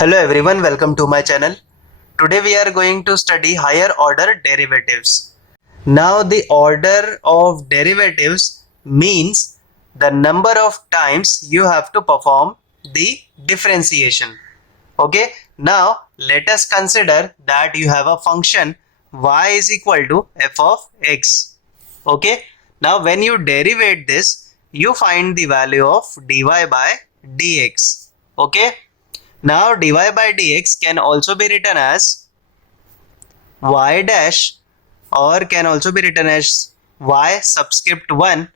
Hello everyone, welcome to my channel. Today we are going to study higher order derivatives. Now the order of derivatives means the number of times you have to perform the differentiation. Okay, now let us consider that you have a function y is equal to f of x. Okay, now when you derivate this, you find the value of dy by dx. Okay, now dy by dx can also be written as y dash, or can also be written as y subscript 1,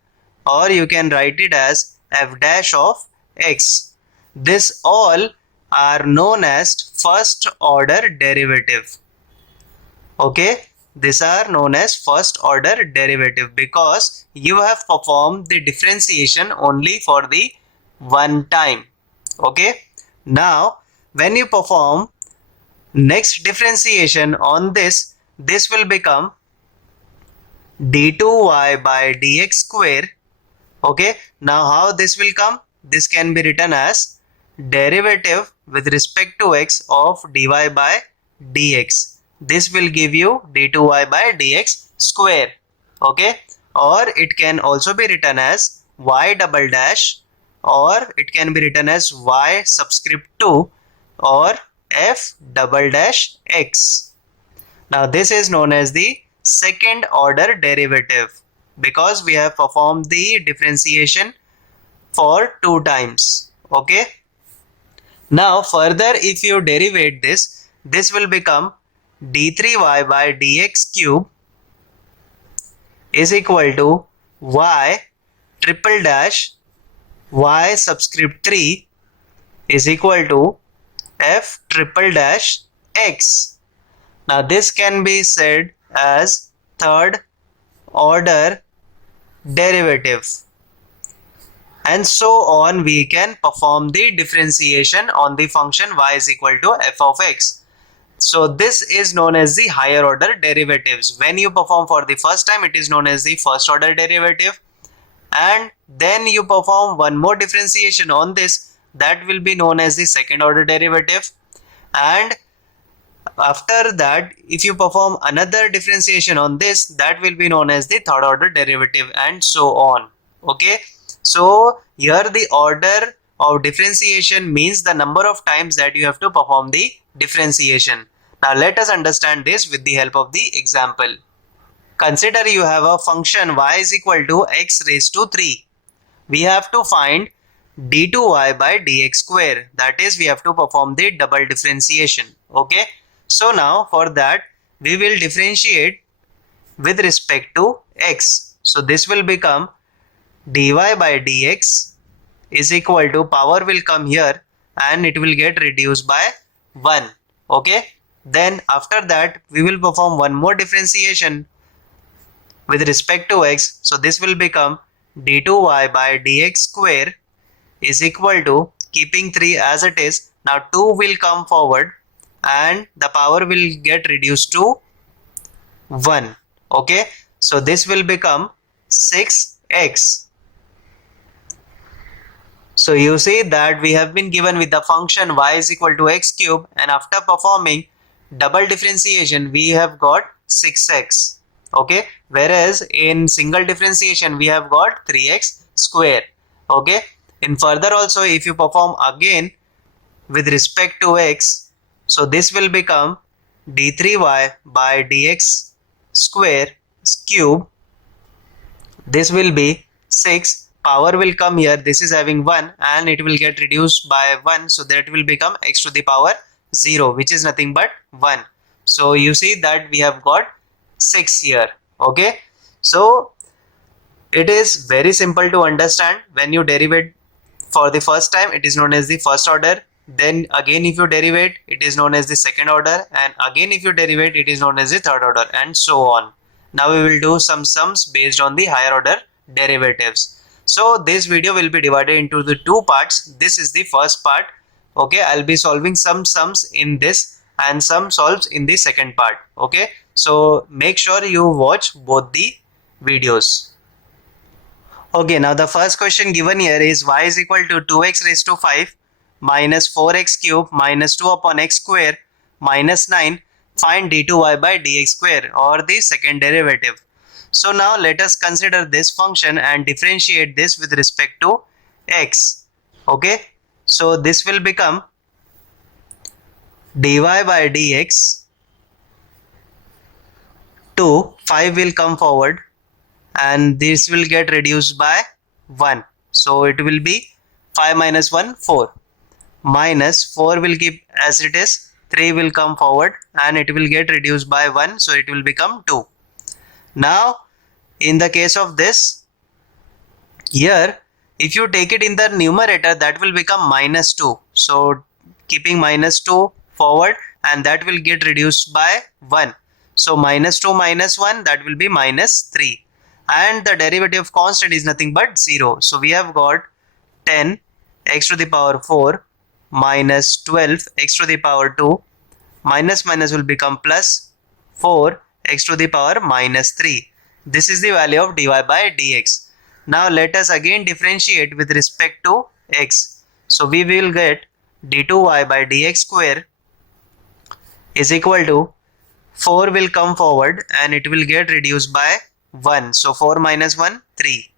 or you can write it as f dash of x. This all are known as first order derivative. Okay, these are known as first order derivative because you have performed the differentiation only for the one time. Okay, now when you perform next differentiation on this will become d2y by dx square. Okay, now how this will come? This can be written as derivative with respect to x of dy by dx. This will give you d2y by dx square. Okay, or it can also be written as y double dash, or it can be written as y subscript 2, or f double dash x. Now this is known as the second order derivative because we have performed the differentiation for two times. Okay, now further if you derivate this will become d3y by dx cube is equal to y triple dash y subscript 3 is equal to f triple dash x. Now this can be said as third order derivative, and so on we can perform the differentiation on the function y is equal to f of x. So this is known as the higher order derivatives. When you perform for the first time, it is known as the first order derivative, and then you perform one more differentiation on this, that will be known as the second order derivative, and after that if you perform another differentiation on this, that will be known as the third order derivative, and so on. Okay, so here the order of differentiation means the number of times that you have to perform the differentiation. Now let us understand this with the help of the example. Consider you have a function y is equal to x raised to 3. We have to find d2y by dx square, that is we have to perform the double differentiation. Okay, so now for that we will differentiate with respect to x. So this will become dy by dx is equal to, power will come here and it will get reduced by 1. Okay, then after that we will perform one more differentiation with respect to x. So this will become d2y by dx square is equal to, keeping 3 as it is, now 2 will come forward and the power will get reduced to 1. Okay, so this will become 6x. So you see that we have been given with the function y is equal to x cube, and after performing double differentiation we have got 6x. Okay, whereas in single differentiation we have got 3x square. Okay, in further also if you perform again with respect to x, so this will become d3y by dx square cube. This will be 6, power will come here, this is having 1 and it will get reduced by 1, so that will become x to the power 0, which is nothing but 1. So you see that we have got 6 here. Okay, so it is very simple to understand. When you derivate for the first time, it is known as the first order, then again if you derivate it is known as the second order, and again if you derivate it is known as the third order, and so on. Now we will do some sums based on the higher order derivatives. So this video will be divided into the two parts. This is the first part. Okay, I'll be solving some sums in this and some solves in the second part. Okay, so make sure you watch both the videos. Okay, now the first question given here is y is equal to 2x raised to 5 minus 4x cube minus 2 upon x square minus 9. Find d2y by dx square, or the second derivative. So now let us consider this function and differentiate this with respect to x. Okay, so this will become dy by dx. 2, 5 will come forward and this will get reduced by 1. So it will be 5 minus 1, 4. Minus 4 will keep as it is. 3 will come forward and it will get reduced by 1. So it will become 2. Now in the case of this, here if you take it in the numerator, that will become minus 2. So keeping minus 2 forward, and that will get reduced by 1. So minus 2 minus 1, that will be minus 3. And the derivative of constant is nothing but 0. So we have got 10 x to the power 4 minus 12 x to the power 2, minus minus will become plus 4 x to the power minus 3. This is the value of dy by dx. Now let us again differentiate with respect to x. So we will get d2y by dx square is equal to 4 will come forward and it will get reduced by 1. So 4 minus 1, 3.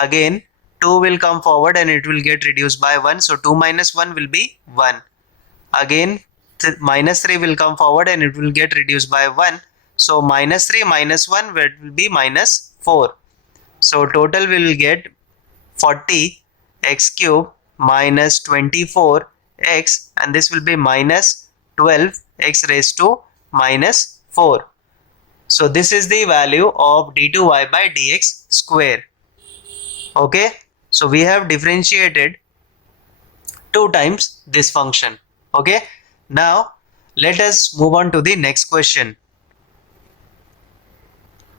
Again 2 will come forward and it will get reduced by 1. So 2 minus 1 will be 1. Again minus 3 will come forward and it will get reduced by 1. So minus 3 minus 1 will be minus 4. So total will get 40 x cube minus 24 x, and this will be minus 12 x raised to minus 4. So this is the value of d2y by dx square. Okay, so we have differentiated 2 times this function. Okay, now let us move on to the next question.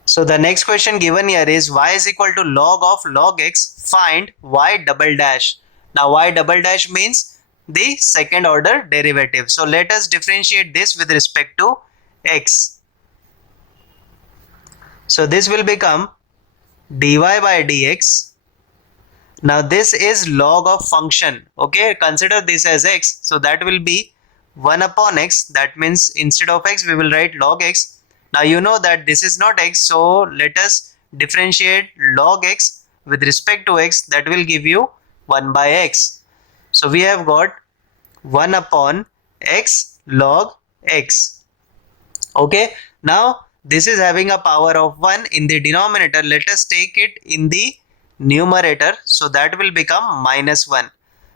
So the next question given here is y is equal to log of log x, find y double dash. Now y double dash means the second order derivative. So let us differentiate this with respect to x. So this will become dy by dx. Now this is log of function. Okay, consider this as x. So that will be 1 upon x. That means instead of x we will write log x. Now you know that this is not x, so let us differentiate log x with respect to x. That will give you 1 by x. So we have got 1 upon x log x. Okay, now this is having a power of 1 in the denominator. Let us take it in the numerator. So that will become minus 1.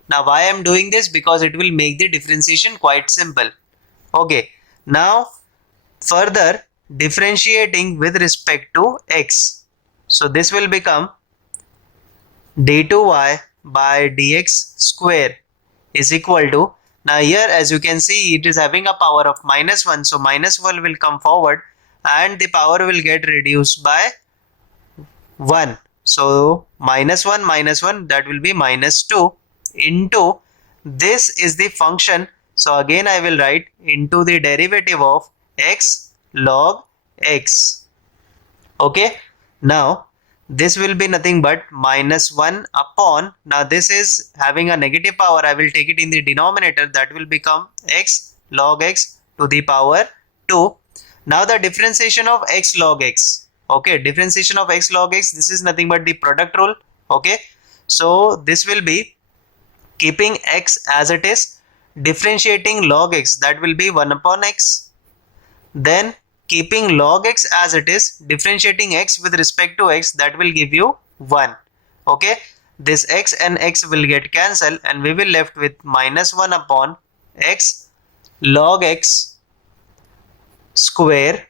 Now why I am doing this? Because it will make the differentiation quite simple. Okay, now further differentiating with respect to x. So this will become d2y by dx square is equal to, now here as you can see it is having a power of minus 1. So minus 1 will come forward and the power will get reduced by 1. So minus 1 that will be minus 2 into this is the function. So again I will write into the derivative of x log x. Okay, now this will be nothing but minus 1 upon, now this is having a negative power, I will take it in the denominator. That will become x log x to the power 2. Now the differentiation of x log x. Okay, differentiation of x log x, this is nothing but the product rule. Okay, so this will be keeping x as it is, differentiating log x, that will be 1 upon x. Then keeping log x as it is, differentiating x with respect to x, that will give you 1. Okay, this x and x will get cancelled and we will left with minus 1 upon x log x square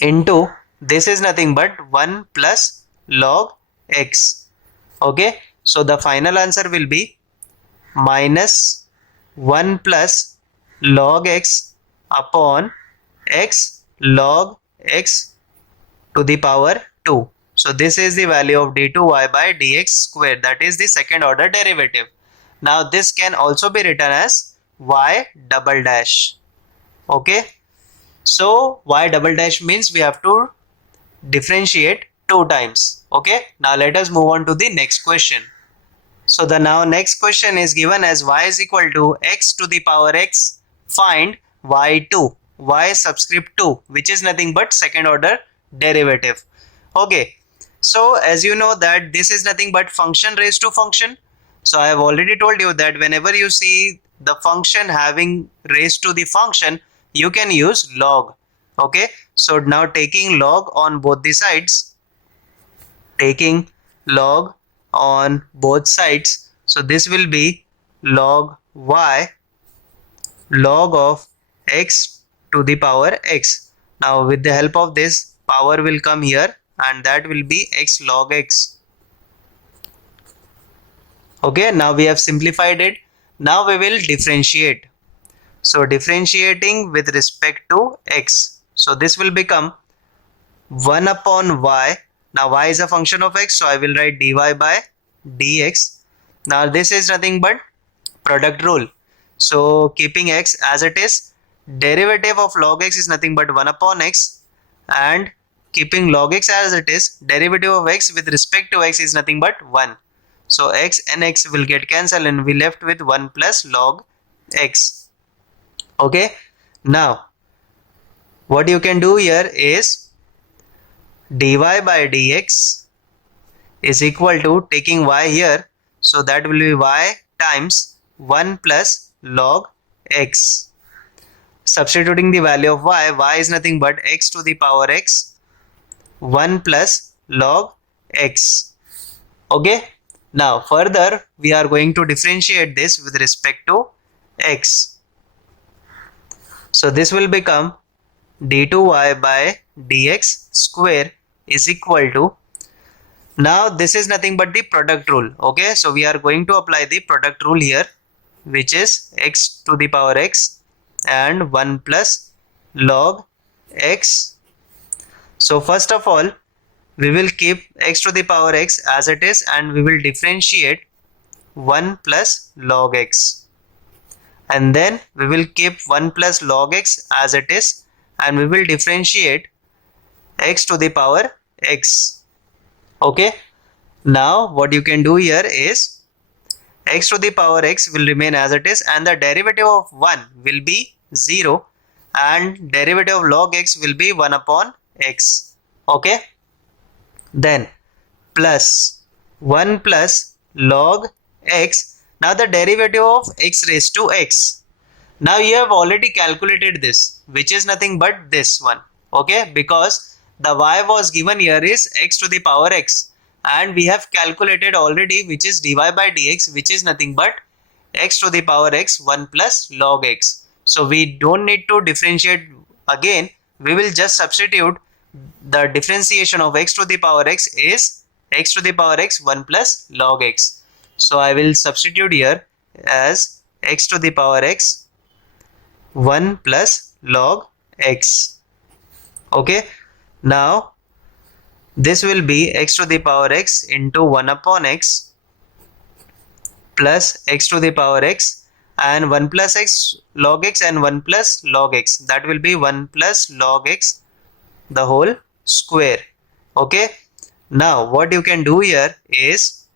into, this is nothing but 1 plus log x. Okay, so the final answer will be minus 1 plus log x upon x log x to the power 2. So this is the value of d2y by dx square, that is the second order derivative. Now this can also be written as y double dash. Okay, so y double dash means we have to differentiate 2 times. Okay, now let us move on to the next question. So the now next question is given as y is equal to x to the power x, find y2, y subscript 2, which is nothing but second order derivative. Okay, so as you know that this is nothing but function raised to function. So I have already told you that whenever you see the function having raised to the function, you can use log. Okay, so now taking log on both the sides, taking log on both sides, so this will be log y, log of x to the power x. Now with the help of this, power will come here and that will be x log x. Okay, now we have simplified it. Now we will differentiate. So differentiating with respect to x, so this will become 1 upon y. Now y is a function of x, so I will write dy by dx. Now this is nothing but product rule. So keeping x as it is, derivative of log x is nothing but 1 upon x, and keeping log x as it is, derivative of x with respect to x is nothing but 1. So x and x will get cancelled and we left with 1 plus log x. Okay, now what you can do here is dy by dx is equal to, taking y here, so that will be y times 1 plus log x. Substituting the value of y is nothing but x to the power x, 1 plus log x. Okay, now further we are going to differentiate this with respect to x. So this will become d2y by dx square is equal to, now this is nothing but the product rule. Okay, so we are going to apply the product rule here, which is x to the power x and 1 plus log x. So first of all, we will keep x to the power x as it is and we will differentiate 1 plus log x. And then we will keep 1 plus log x as it is and we will differentiate x to the power x. Okay, now what you can do here is x to the power x will remain as it is and the derivative of 1 will be 0 and derivative of log x will be 1 upon x. Okay, then plus 1 plus log x. Now the derivative of x raised to x. Now you have already calculated this, which is nothing but this one. Okay, because the y was given here is x to the power x and we have calculated already, which is dy by dx, which is nothing but x to the power x 1 plus log x. So we don't need to differentiate again, we will just substitute the differentiation of x to the power x is x to the power x 1 plus log x. So I will substitute here as x to the power x 1 plus log x. Okay, now this will be x to the power x into 1 upon x plus x to the power x and 1 plus x log x and 1 plus log x, that will be 1 plus log x the whole square. Okay, now what you can do here is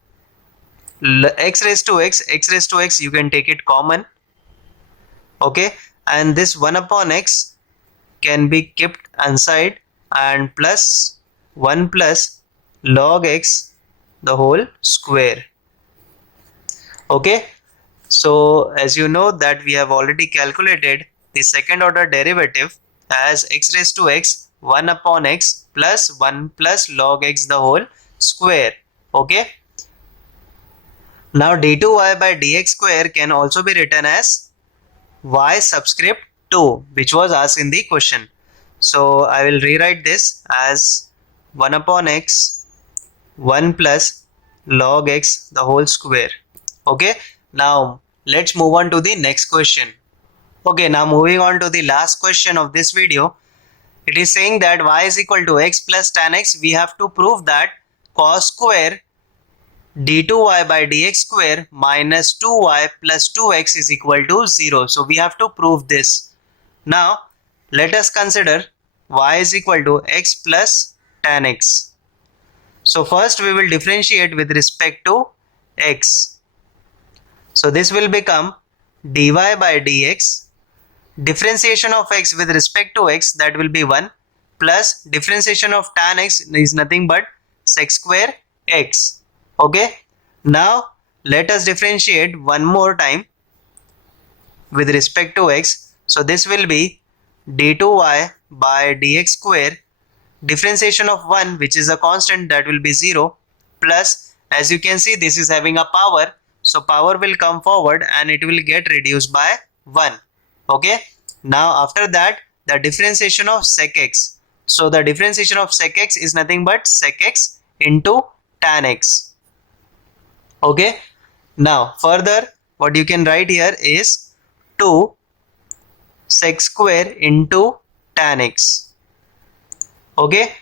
x raised to x you can take it common. Okay, and this 1 upon x can be kept inside and plus 1 plus log x the whole square. Okay, so as you know that we have already calculated the second order derivative as x raised to x 1 upon x plus 1 plus log x the whole square. Okay, now d2y by dx square can also be written as y subscript 2, which was asked in the question. So I will rewrite this as 1 upon x 1 plus log x the whole square. Okay, now let's move on to the next question. Okay, now moving on to the last question of this video. It is saying that y is equal to x plus tan x. We have to prove that cos square d2y by dx square minus 2y plus 2x is equal to 0. So we have to prove this. Now let us consider y is equal to x plus tan x. So first we will differentiate with respect to x. So this will become dy by dx. Differentiation of x with respect to x, that will be 1, plus differentiation of tan x is nothing but sec square x. Okay. Now let us differentiate one more time with respect to x. So this will be d2y by dx square. Differentiation of 1, which is a constant, that will be 0, plus, as you can see, this is having a power, so power will come forward and it will get reduced by 1. Okay. Now after that, the differentiation of sec x. So the differentiation of sec x is nothing but sec x into tan x. Okay. Now further, what you can write here is 2 sec square into tan x. Okay.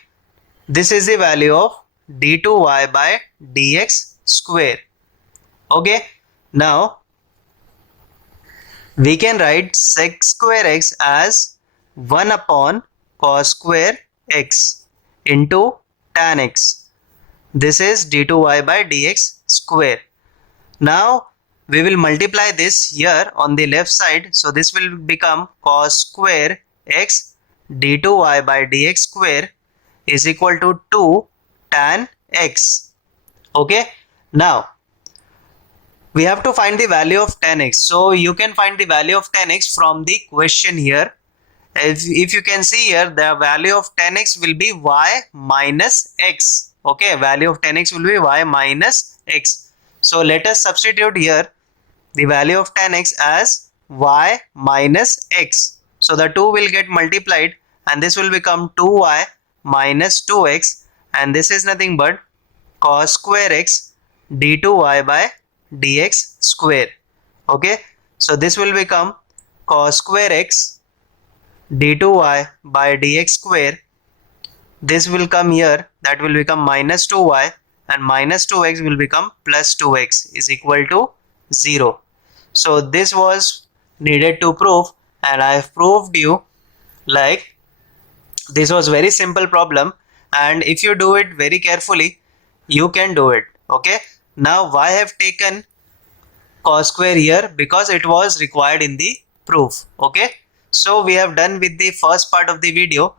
This is the value of d2y by dx square. Okay. Now we can write sec square x as 1 upon cos square x into tan x. This is d2y by dx square. Now we will multiply this here on the left side. So this will become cos square x d2y by dx square is equal to 2 tan x. Okay. Now we have to find the value of tan x. So you can find the value of tan x from the question here. If you can see here, the value of tan x will be y minus x. Okay, value of tan x will be y minus x. So let us substitute here the value of tan x as y minus x. So the 2 will get multiplied and this will become 2y minus 2x, and this is nothing but cos square x d2y by dx square. Okay. So this will become cos square x d2y by dx square. This will come here, that will become minus 2y, and minus 2x will become plus 2x is equal to 0. So this was needed to prove, and I have proved you. Like, this was very simple problem, and if you do it very carefully, you can do it. Okay. Now why I have taken cos square here? Because it was required in the proof. Okay. So we have done with the first part of the video.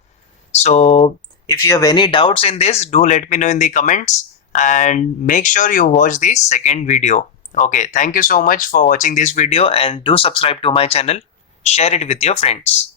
So if you have any doubts in this, do let me know in the comments, and make sure you watch the second video. Okay, thank you so much for watching this video, and do subscribe to my channel. Share it with your friends.